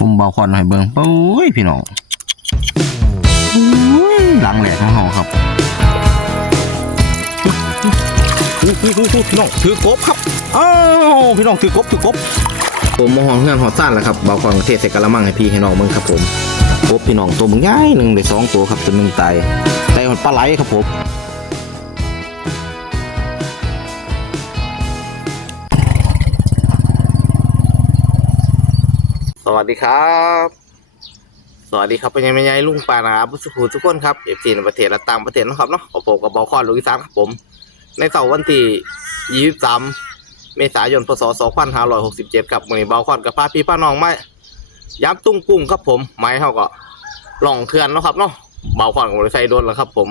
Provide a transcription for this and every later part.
ผมเบาควันให้เบิ่งโอ้ยพี่น้องโอ้ยหลังแหลกของเฮาครับอู้หูหูหูพี่น้องถือกบครับอ้าวพี่น้องถือกบถือกบผมมาห้องเฮือนหอดซ่านแล้วครับเบาควันเทใส่กะละมังให้พี่ให้น้องเบิ่งครับผมกบพี่น้องตัวมึงใหญ่หนึ่งได้สองตัวครับตัวหนึ่งตายตายมันปลาไหลครับผม วัสดีครับ สวัสดีครับเป็นยังไงลุงปานะครับผู้สุขทุกคนครับเอฟซีในประเทศและต่างประเทศนะครับเนาะขอผมกับบอคอนลูกอีสานครับผม ในเสาร์วันที่ 23 เมษายน พศ 2567ครับวันนี้บอคอนกับพาพี่ป้าน้องไมาย้ำตุ้งกุ้งครับผมไม้เขาก็ล่องเทือนนะครับเนาะบอคอนกับบริษัทโดนแล้วครับ ผม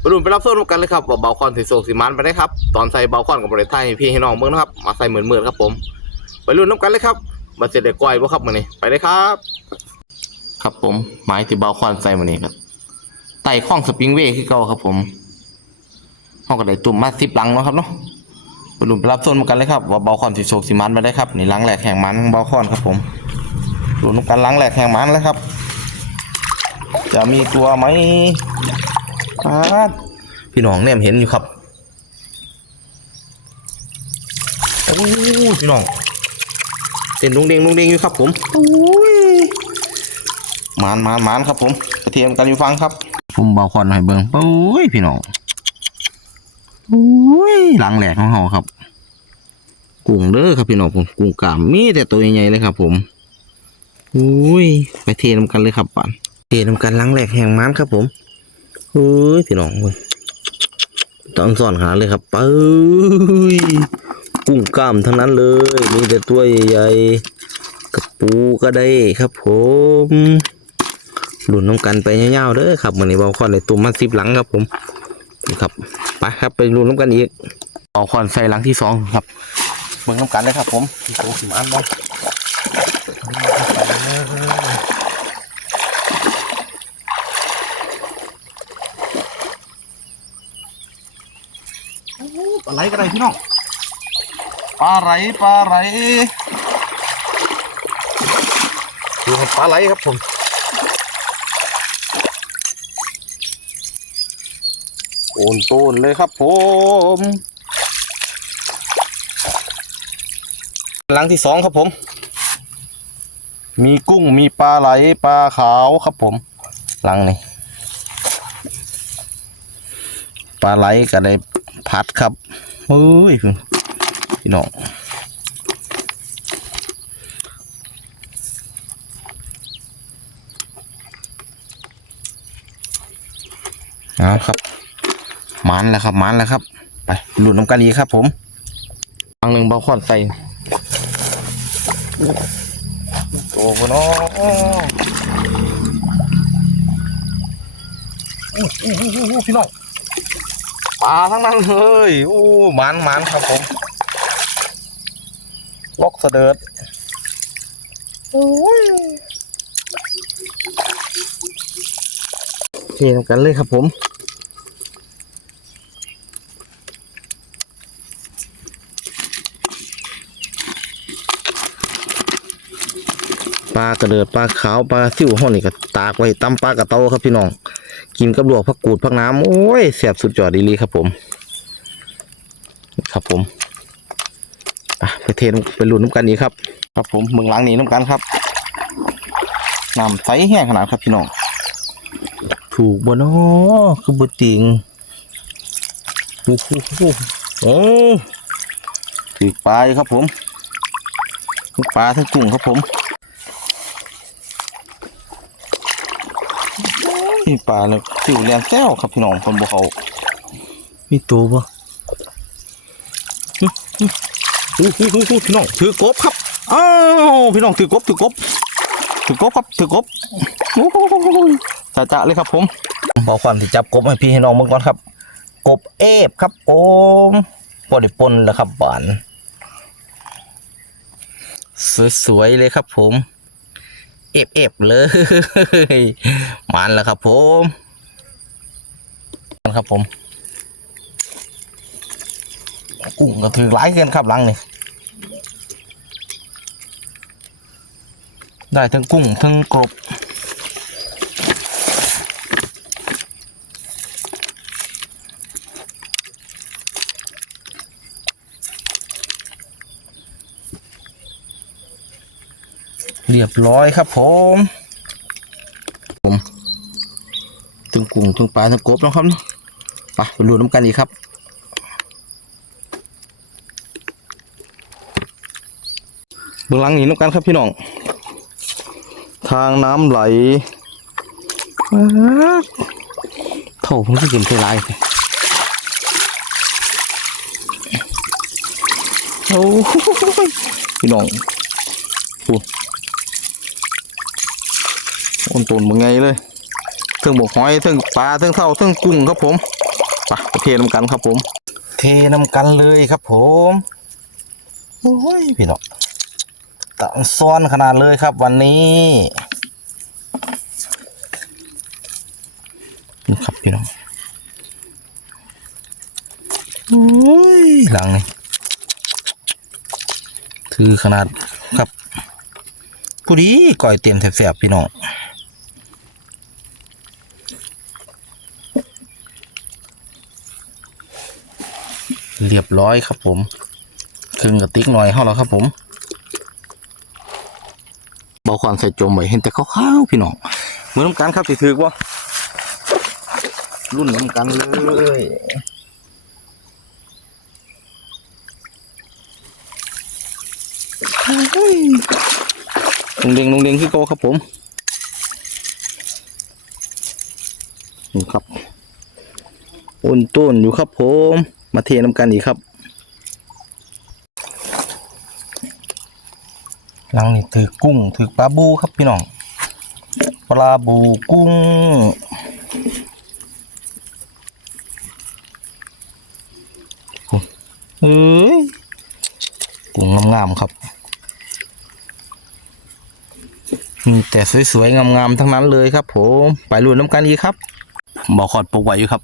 ไปดูไปรับส้มกันเลยครับว่าบอคอนสิโศกสิมันไปได้ครับ ตอนใส่บอคอนกับบริษัทให้พี่ให้น้องเบิ่งนะครับ มาใส่เหมือนเมือครับผม ไปรุ่นน้ำกันเลยครับ มาเสร็จได้ก้อยบ่ครับมื้อนี้ไปเลยครับ ครับผมไม้ที่เบาควันใส่มื้อนี้ครับไต่ข้องสปริงเวย์คือเก่าครับผมห้องก็ได้ตุ่มมา10หลังเนาะครับเนาะไปลุ้นไปรับส้นกันเลยครับว่าเบาควันสิโชคสิมันไปได้ครับนี่หลังแหลกแห่งมันของเบาควันครับผมลุ้นกันหลังแหลกแห่งมันเลยครับ จะมีตัวไหมอ่าพี่น้องเนี่ยเห็นอยู่ครับโอ้ยพี่น้อง เต้นลุงเด้งลุงเด้งอยู่ครับผมโอ้ยหมานหมานหมานครับผมกระเทียมกันอยู่ฟังครับผมเบาควันให้เบิ่งโอ้ยพี่น้องโอ้ยหลังแหลกของเฮาครับ กุ้งเด้อครับพี่น้องผมกุ้งกามมีแต่ตัวใหญ่ๆเลยครับ ผมโอ้ยไปเทน้ำกันเลยครับป่านเทน้ำกันหลังแหลกแห่งมันครับ ผมโอ้ยพี่น้องเว้ยต้องสอนหาเลยครับเป้ย กุ้งกล้ามทั้งนั้นเลยมีแต่ตัวใหญ่ๆกระปูก็ได้ครับผมหลุนน้ำกันไปเงาวๆเด้อครับวันนี้บอลคอนในตุ่มมันสิบหลังครับผมนี่ครับไปครับไปหลุนน้ำกันอีกบอลคอนใส่หลังที่สองครับเบิ่งน้ำกันเลยครับ ผมที่โตสิมอันบ้างปลาไหลก็ได้พี่น้อง ปลาไหลปลาไหลดูครับปลาไหลครับผมโอนโตนเลยครับผมหลังที่สองครับผม มีกุ้งมีปลาไหลปลาขาวครับผม หลังนี้ปลาไหลก็ได้พัดครับเฮ้ย พี่น้องเอาครับมันแล้วครับมันแล้วครับ ไปหลุดน้ำกันอีกครับ ผมอังหนึ่งเบาคอนใส่โอ้โหเนาะอู้อู้อู้อู้พี่น้องปลาทั้งนั้นเลยอู้มันมันครับผม ล็อกเสดิร์ดเทนกันเลยครับผมปลากระเดิดปลาขาวปลาซิ่วห้องนี่ก็ตากไว้ตำปลากระเตาครับพี่น้อง กินกับลวกผักกูดผักน้ำโอ้ยแซ่บสุดยอดดีลีครับผม ครับผม เทนไปลุ้นน้ำกันอีกครับ ครับผมเมืองหล้างนี้น้ำกันครับน้ำใสแห้งขนาดครับพี่น้องถูกบ่เนาะคือบ่ติงโอ้โหโอ้ถือปลาอยู่ครับผมทั้งปลาทั้งกุ้งครับผมนี่ปลาเนี่ยสิวแลนแก้วครับพี่น้องคนบ่เขามีตัวบ่ อู้หูหูหูพี่น้องถือกบครับอ้าวพี่น้องถือกบถือกบถือกบครับถือกบโอ้โหจะจะเลยครับผมบอกความที่จับกบให้พี่ให้น้องมึงก่อนครับ กบเอฟครับผมบไดิปนแล้วครับบานสวยๆเลยครับผม เอฟเอฟเลยมันแล้วครับผมครับผม กุ้งก็ถือหลายเกินครับหลังนี่ ได้ทั้งกุ้งทั้งกบเรียบร้อยครับผมผมถึงกุ้งถึงปลาถึงกบแล้วครับเนาะไปไปดูน้ำกันอีกครับเบื้องหลังนี้น้ำกันครับพี่น้อง ทางน้ำไหลอ๊าดเท่าผมจะกินเทลายไปโอ้โหพี่น้องดูอ้นตูนมึงไงเลยเทิงบกหอยเทิงปลาเทิงเท่าเทิงกุ้งครับผมไปไปเทน้ำกันครับผม เทน้ำกันเลยครับผมโอ้ยพี่น้องต้องซ้อนขนาดเลยครับวันนี้นี่ครับ พี่น้องโอ้ยหลังนี่ถือขนาดครับผู้ดีก่อยเต็มแสบๆพี่น้องเรียบร้อยครับผมครึ่งกระติกหน่อยเท่าแล้วครับผมเบาความใส่จมไว้เห็นแต่ขาวๆพี่น้องเหมือนน้ำกันครับถือว่า รุ่นน้ำกันเลยลงเด้งลงเด้งคือโกครับผมนี่ครับอุ่นต้นอยู่ครับผม มาเทน้ำกันอีกครับ หลังนี่ถือกุ้งถือปลาบูครับพี่น้อง ปลาบูกุ้ง เฮ้ยกุ้งงามๆครับมีแต่สวยๆ งามๆ ทั้งนั้นเลยครับ ผมไปลุ้นน้ำกันอีกครับบ่อขอดปลูกไว้อยู่ครับ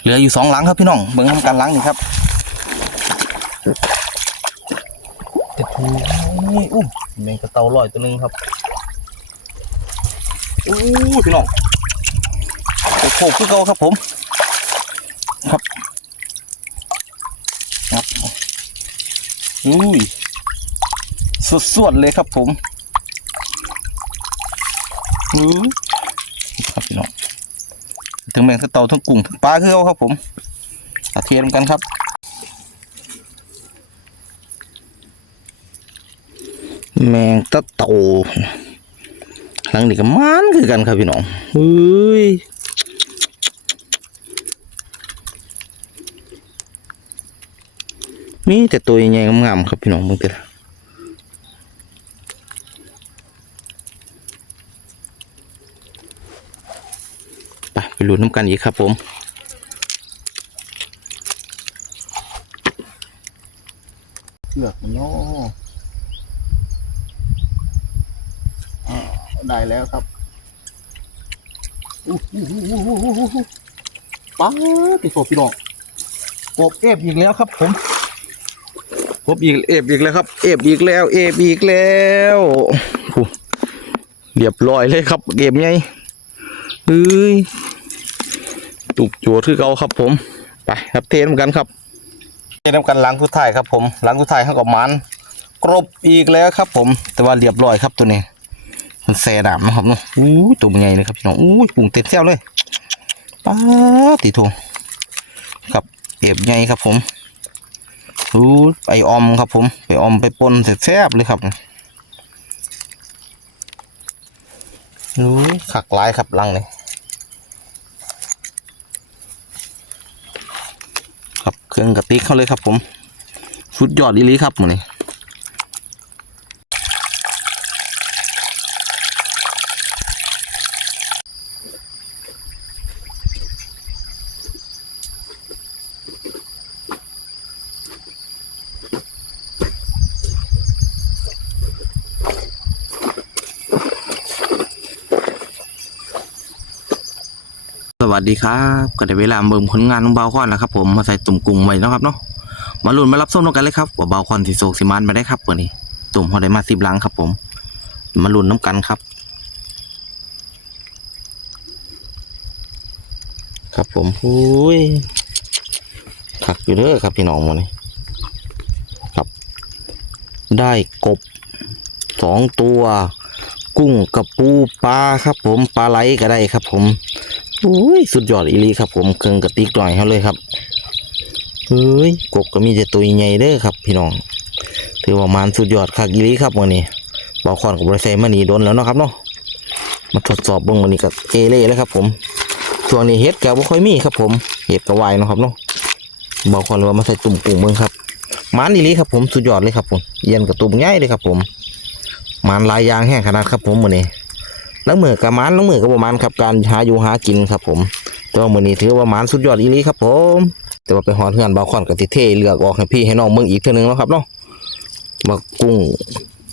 เหลืออยู่สองหลังครับพี่น้องเบิ่งน้ำกันหลังนี่ครับจะถูนี่อู้แมงกระเตาลอยตัวหนึงครับอู้พี่น้องโอ้โหคือเก่าครับผม ครับครับ อุ้ยสวดเลยครับผมอือครับพี่น้องถึงแมงกระเตาทั้งกุ้งทั้งปลาคือเก่าครับผมอาเทียมกันครับ แมงตะโตหลังนี้ก็มันคือกันครับพี่น้องเฮ้ย มีแต่ตัวใหญ่งามๆครับพี่น้องเบิ่งเถอะไปไปลุ้นน้ำกันอีกครับผมเลือกเนาะอ่าได้แล้วครับอู้หูหูหูหูหูหูป้าติโกพี่น้องกบเอฟอีกแล้วครับผม กบอีกเอฟอีกแล้วครับ เอฟอีกแล้ว เอฟอีกแล้วโอ้เรียบร้อยเลยครับ เกมไงเฮ้ยตุกจัวคือเก่าครับ ผม ไปครับเทน้ำกันครับ เทน้ำกันหลังทุดท้ายครับ ผมหลังทุดท้ายเขากับมันกรบอีกแล้วครับ ผม แต่ว่าเรียบร้อยครับตัวนี้ มันแซ่ดำนะครับเนาะอู้ตัวมันใหญ่เลยครับพี่น้องอู้ปุ่งเต็มแซวเลยป้าติโทครับเก็บใหญ่ครับผม ไปออมครับผม ไปออมไปปนแซ่บเลยครับอู้ยขักลายครับลังเลยครับเครื่องกระติกเข้าเลยครับผม สุดยอดอีลีครับมันนี่ วัสดีครับก็ได้เวลาเบิ่งผลงานของเบาคอนแล้วครับผมมาใส่ตุ่มกุ้งไว้นะครับเนาะมาลุ้นมารับส้มกันเลยครับว่าเบาคอนสิโศกสิมานมาได้ครับวันนี้ ตุ่มพอได้มาสิบลังครับ ผม มาลุ้นน้ำกันครับ ครับผมหุยขักอยู่เด้อครับพี่น้องหมันนี่ครับ ได้กบสองตัว กุ้งกับปูปลาครับ ผมปลาไหลก็ได้ครับ ผม อุ้ยสุดยอดอีลีครับ ผมเครื่องกระติกหน่อยเขาเลยครับเฮ้ยกบก็มีแต่ตัวใหญ่เด้อครับ พี่น้อง ถือว่ามันสุดยอดคักอีลีครับวันนี้บอคอนกับบริษัทมานีโดนแล้วเนาะครับเนาะมาทดสอบเบิ่งวันนี้กับเอเล่เลยครับ ผมช่วงนี้เฮ็ดก็บ่ค่อยมีครับ ผมเฮ็ดก็วายเนาะครับเนาะบอคอนเลยว่ามาใส่ตุ่มปุ่งเบิ่งครับมันอีลีครับ ผมสุดยอดเลยครับผมเย็นกับตุ่มใหญ่เลยครับ ผมมันลายยางแห้งขนาดครับ ผมมื้อนี้ ลังมือกับมันลังมือกับบ่มันครับการหาอยู่หากินครับผมต่ว่ามื้อนี้ถือว่ามันสุดยอดอีหลีครับผม แต่ว่าไปฮอดเฮือนบอคอนกับสิเทเลือกออกให้พี่ให้น้องเบิ่งอีกเทื่อนึงเนาะครับเนาะมากุ้ง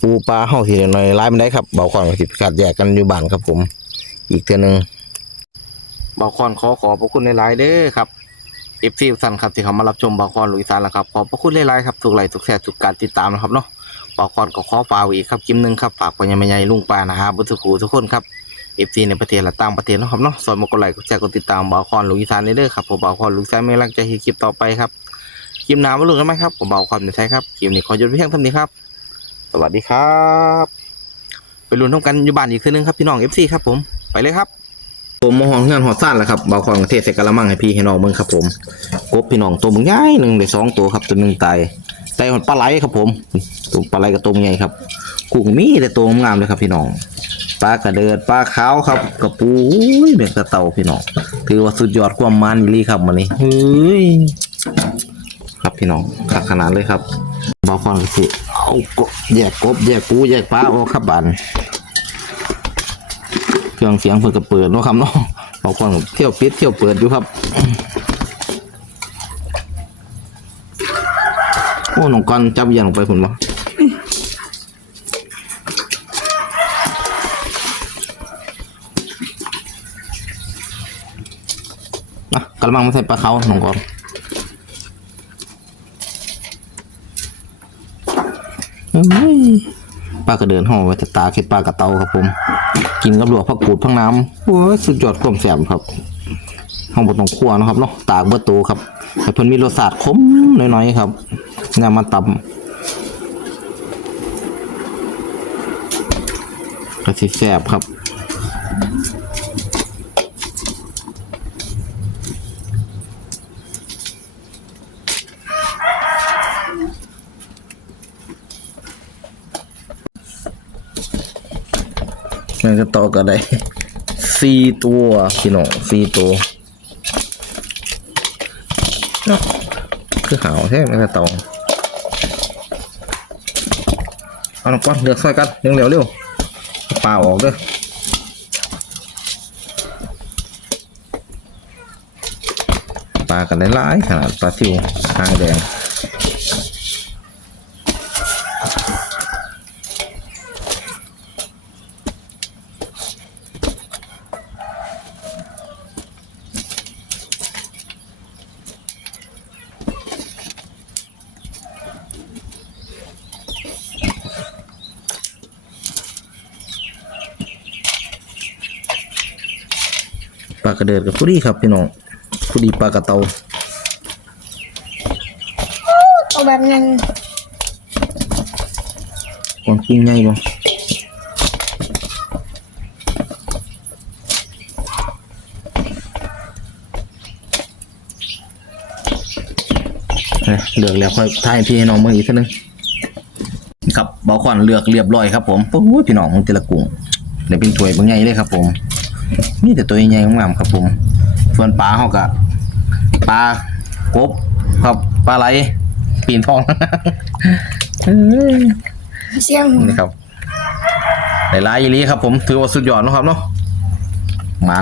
ปูปลาเฮาทีหน่อยร้ายมันได้ครับเบาคอนกับสิขาดแยกกันอยู่บ้านครับผม อีกเทื่อหนึงเบาคอนขอขอบพระคุณหลายๆเด้อครับเอฟซีทุกท่านครับที่เขามารับชมเบาคอนลุยสานแล้วครับขอบพระคุณหลายๆครับทุกไลค์ทุกแชร์ทุกการติดตามนะครับเนาะ เบาคอนก็ขอฝากไว้อีกครับคลิปหนึ่งครับฝากพ่อใหญ่แม่ใหญ่ลุงป้านะครับบุตรครูทุกคนครับเอฟซีในประเทศและต่างประเทศนะครับเนาะสอนมากดไลค์กดแชร์กดติดตามเบาคอนลุยสานเด้อครับผมเบาคอนลุยสานไม่รักใจให้คลิปต่อไปครับคลิปหน้ามาลุ้นกันไหมครับผมเบาคอนจะใช้ครับคลิปนี้ขอหยุดเพียงเท่านี้ครับ สวัสดีครับ ไปลุ้นท้กันอยู่บ้านอีกคืนนึงครับพี่น้อง FC ครับผมไปเลยครับผมมองเงานหอดซ่านแล้วครับบาวคอนเทศใส่กะละมังให้พี่ให้น้องเบิ่งครับผมกบพี่น้องตัวมึงใหญ่หนึ่งได้สองตัวครับตัวหนึ่งตาย แต่มันปลาไหลครับผมตัวปลาไหลกับตัวใหญ่ครับกุ้งมีแต่ตัวงามเลยครับพี่น้องปลากระเดิดปลาขาวครับกระปูอุ้ยเป็นกระเต่าพี่น้องถือว่าสุดยอดความมันอีลีครับวันนี้เฮ้ยครับพี่น้องขักขนาดเลยครับบางคนก็สิเอากบแยกกบแยกปูแยกปลาออกครับบันเครื่องเสียงเพิ่นก็เปิดเนาะครับเนาะบางคนเที่ยวปิดเที่ยวเปิดอยู่ครับ โอ้หนองกันจับยันลงไปผมวะอะกระมังมาใส่ปลาเขาหนองกอนเอ้ยปลากระเดินห่อไว้แต่ตาเข็ดปลากระเตาครับผม กินกับหลวกผักกูดพังน้ำโอ้ยสุดยอดความแซ่บครับห้องบดตรงคั่วนะครับเนาะตากเบอโตครับให้เพิ่นมีรสชาติขมน้อยๆครับ นี่ยมาตำก็สิแซ่บครับมันก็ต่อกันได้สี่ตัวพี่น้องสี่ตัวเนาะคือหาวแท้มันก็ต่อ เอาหน่อยก่อนเลือกซอยกันเร็วเร็วเร็วปลาออกเด้อปลากันได้หลายขนาดปลาซิวหางแดง ลากระเดิดกับผู้ดีครับพี่น้องผู้ดีปลากระเตาเอาแบบนั้นความจริงไงบ่เนี่ยเลือกแล้วค่อยถ่ายให้พี่ให้น้องเบิ่งอีกทีนึงครับเบาคอนเลือกเรียบร้อยครับผมโอ้ยพี่น้องของแต่ละกุ้งเดี๋ยวเป็นถ้วยบางใหญ่เลยครับผม มีแต่ตัวใหญ่ๆงามๆครับผมส่วนปลาเฮาก็ปลากบครับปลาไหลปีนทองเอ้ยเสียงหัวนี่ครับหลายๆอีหลีครับผมถือว่าสุดยอดเนาะครับเนาะมา